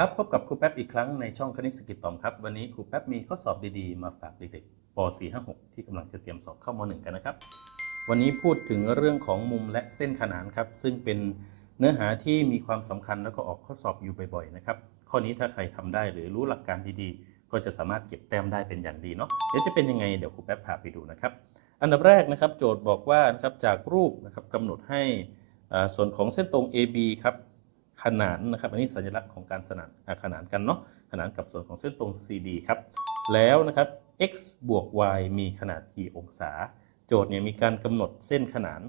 ครับ พบกับครูแป๊บอีกครั้งในช่องคณิตสกิจตอมครับ วันนี้ครูแป๊บมีข้อสอบดีๆ มาฝากเด็กๆป .456 ที่กำลังจะเตรียมสอบเข้าม .1 กันนะครับ วันนี้พูดถึงเรื่องของมุมและเส้นขนานครับ ซึ่งเป็นเนื้อหาที่มีความสำคัญแล้วก็ออกข้อสอบอยู่บ่อยๆนะครับ ข้อนี้ถ้าใครทำได้หรือรู้หลักการดีๆ ก็จะสามารถเก็บแต้มได้เป็นอย่างดีเนาะ เดี๋ยวจะเป็นยังไงเดี๋ยวครูแป๊บพาไปดูนะครับ อันดับแรกนะครับ โจทย์บอกว่านะครับจากรูปนะครับกำหนดให้ส่วนของเส้นตรง AB ครับ ขนานนะครับ อันนี้สัญลักษณ์ของการสนานขนานกันเนาะขนานกับส่วนของเส้นตรง CD ครับ แล้วนะครับ x บวก y มีขนาดกี่องศา โจทย์เนี่ยมีการกำหนดเส้นขนาน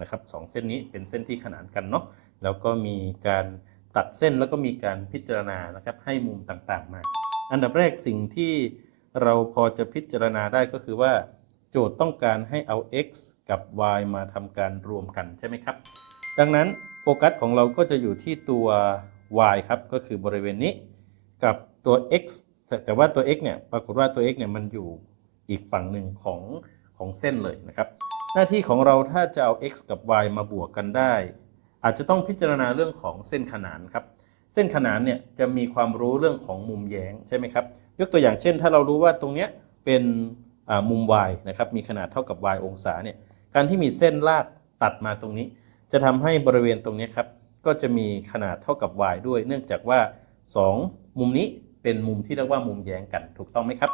นะครับสองเส้นนี้เป็นเส้นที่ขนานกันเนาะแล้วก็มีการตัดเส้นแล้วก็มีการพิจารณานะครับให้มุมต่างๆมา อันดับแรกสิ่งที่เราพอจะพิจารณาได้ก็คือว่า โจทย์ต้องการให้เอา x กับ y มาทำการรวมกันใช่ไหมครับ ดังนั้น โฟกัสของเราก็จะอยู่ที่ตัว y ครับก็คือบริเวณนี้ กับตัว x แต่ว่าตัว x เนี่ยปรากฏว่าตัว x เนี่ยมันอยู่อีกฝั่งหนึ่งของของเส้นเลยนะครับ หน้าที่ของเราถ้าจะเอา x กับ y มาบวกกันได้ อาจจะต้องพิจารณาเรื่องของเส้นขนานครับ เส้นขนานเนี่ยจะมีความรู้เรื่องของมุมแย้งใช่ไหมครับ ยกตัวอย่างเช่น ถ้าเรารู้ว่าตรงเนี้ยเป็นมุม y นะครับมีขนาดเท่ากับ y องศาเนี่ยการที่มีเส้นลากตัดมาตรงนี้ จะทำให้บริเวณตรงนี้ครับ ก็จะมีขนาดเท่ากับ y ด้วย เนื่องจากว่า 2 มุมนี้เป็นมุมที่เรียกว่ามุมแย้งกันถูกต้องไหมครับ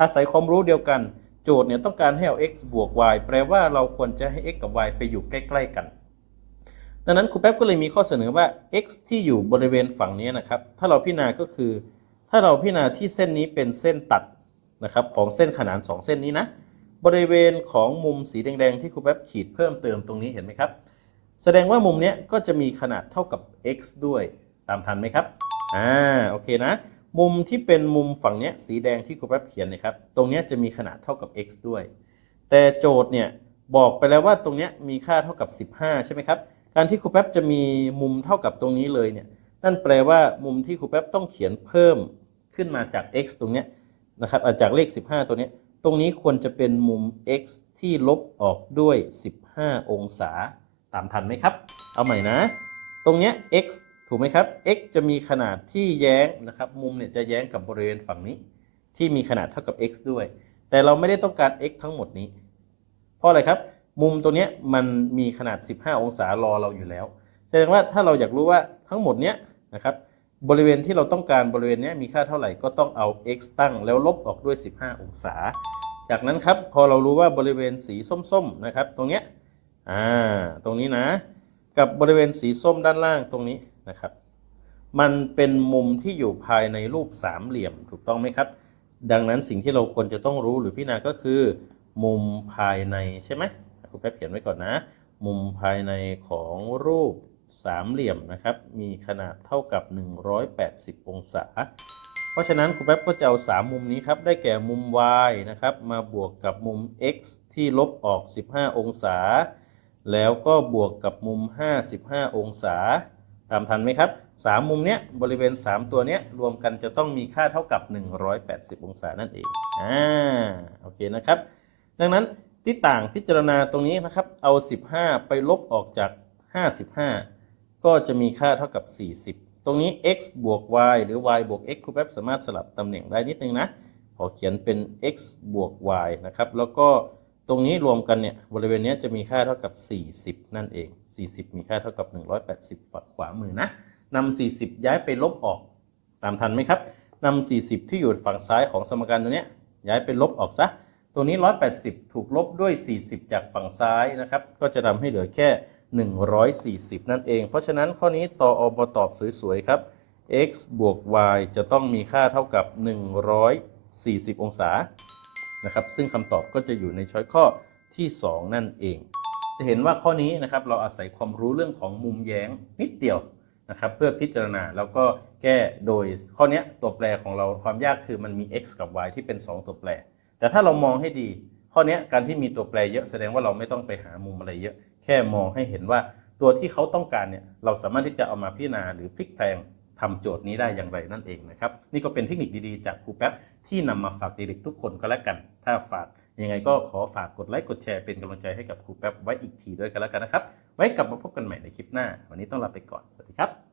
อาศัยความรู้เดียวกันโจทย์เนี่ยต้องการให้เอา x บวก y แปลว่าเราควรจะให้ x กับ y ไปอยู่ใกล้ ๆ กัน ดังนั้นครูแป๊บก็เลยมีข้อเสนอว่า x ที่อยู่บริเวณฝั่งนี้นะครับ ถ้าเราพิจารณาก็คือ ถ้าเราพิจารณาที่เส้นนี้เป็นเส้นตัดนะครับของเส้นขนาน 2 เส้นนี้นะ บริเวณของมุมสีแดง ๆ ที่ครูแป๊บขีดเพิ่มเติมตรงนี้เห็นไหมครับ แสดงว่ามุมนี้ก็จะมีขนาดเท่ากับ x ด้วยตามทันไหมครับ อ่า โอเคนะ มุมที่เป็นมุมฝั่งนี้สีแดงที่ครูแป๊บเขียนนะครับ ตรงนี้จะมีขนาดเท่ากับ x ด้วย แต่โจทย์เนี่ยบอกไปแล้วว่าตรงนี้มีค่าเท่ากับ 15 ใช่ไหมครับ การที่ครูแป๊บจะมีมุมเท่ากับตรงนี้เลยเนี่ย นั่นแปลว่ามุมที่ครูแป๊บต้องเขียนเพิ่มขึ้นมาจาก x ตรงนี้นะครับจากเลข 15 ตัวนี้ ตรงนี้ควรจะเป็นมุม x ที่ลบออกด้วย 15 องศา ตามทันไหมครับ เอาใหม่นะ ตรงเนี้ย x ถูกไหมครับ x จะมีขนาดที่แย้งนะครับ มุมเนี่ยจะแย้งกับบริเวณฝั่งนี้ ที่มีขนาดเท่ากับ x ด้วย แต่เราไม่ได้ต้องการ x ทั้งหมดนี้ เพราะอะไรครับ มุมตัวเนี้ยมันมีขนาด 15 องศารอเราอยู่แล้ว แสดงว่าถ้าเราอยากรู้ว่าทั้งหมดเนี้ยนะครับ บริเวณที่เราต้องการบริเวณเนี้ยมีค่าเท่าไหร่ก็ต้องเอา x ตั้งแล้วลบออกด้วย 15 องศา จากนั้นครับพอเรารู้ว่าบริเวณสีส้มๆนะครับ ตรงเนี้ย อ่าตรงนี้นะ กับบริเวณสีส้มด้านล่างตรงนี้นะครับ มันเป็นมุมที่อยู่ภายในรูปสามเหลี่ยมถูกต้องไหมครับ ดังนั้นสิ่งที่เราควรจะต้องรู้หรือพิจารณาก็คือ มุมภายในใช่ไหมครูแป๊บเขียนไว้ก่อนนะ มุมภายในของรูปสามเหลี่ยมนะครับ มีขนาดเท่ากับ 180 องศา เพราะฉะนั้นครูแป๊บก็จะเอา 3 มุมนี้ครับ ได้แก่มุม y นะครับ มาบวกกับมุม x ที่ลบออก 15 องศา แล้วก็บวกกับมุม 55 องศา ตามทันไหมครับ 3 มุมเนี้ยบริเวณ 3 ตัวเนี้ยรวมกันจะต้องมีค่าเท่ากับ 180 องศานั่นเอง อ่า โอเคนะครับ ดังนั้นที่ต่างพิจารณาตรงนี้นะครับ เอา 15 ไปลบออกจาก 55 ก็จะมีค่าเท่ากับ 40 ตรงนี้ x บวก y หรือ y บวก x ครูแป๊บสามารถสลับตำแหน่งได้นิดนึงนะ ขอเขียนเป็น x บวก y นะครับ แล้วก็ ตรงนี้รวมกันเนี่ยบริเวณนี้จะมีค่าเท่ากับ 40 นั่นเอง 40 มีค่าเท่ากับ 180ฝั่งขวามือนะนำ40 ย้ายไปลบออกตามทันไหมครับนำ40 ที่อยู่ฝั่งซ้ายของสมการตัวนี้ยย้ายไปลบออกซะตัวนี้ 180 ถูกลบด้วย 40 จากฝั่งซ้ายนะครับ ก็จะทำให้เหลือแค่ 140 นั่นเอง เพราะฉะนั้นข้อนี้ตออบตอบสวยๆครับ x บวก y จะต้องมีค่าเท่ากับ 140 องศา นะครับซึ่งคำตอบก็จะอยู่ในช้อยข้อที่ 2 นั่นเอง จะเห็นว่าข้อนี้นะครับเราอาศัยความรู้เรื่องของมุมแย้งนิดเดียวนะครับเพื่อพิจารณาแล้วก็แก้โดยข้อนี้ตัวแปรของเราความยากคือมันมี x กับ y ที่เป็น 2 ตัวแปร แต่ถ้าเรามองให้ดี ข้อนี้การที่มีตัวแปรเยอะแสดงว่าเราไม่ต้องไปหามุมอะไรเยอะ แค่มองให้เห็นว่าตัวที่เขาต้องการเนี่ยเราสามารถที่จะเอามาพิจารณาหรือพลิกแพลงทำโจทย์นี้ได้อย่างไรนั่นเองนะครับ นี่ก็เป็นเทคนิคดีๆ จากครูแป๊บ ที่นำมาฝากเด็กๆทุกคนก็แล้วกัน ถ้าฝากยังไงก็ขอฝากกดไลค์กดแชร์เป็นกำลังใจให้กับครูแป๊บไว้อีกทีด้วยกันแล้วกันนะครับ ไว้กลับมาพบกันใหม่ในคลิปหน้า วันนี้ต้องลาไปก่อน สวัสดีครับ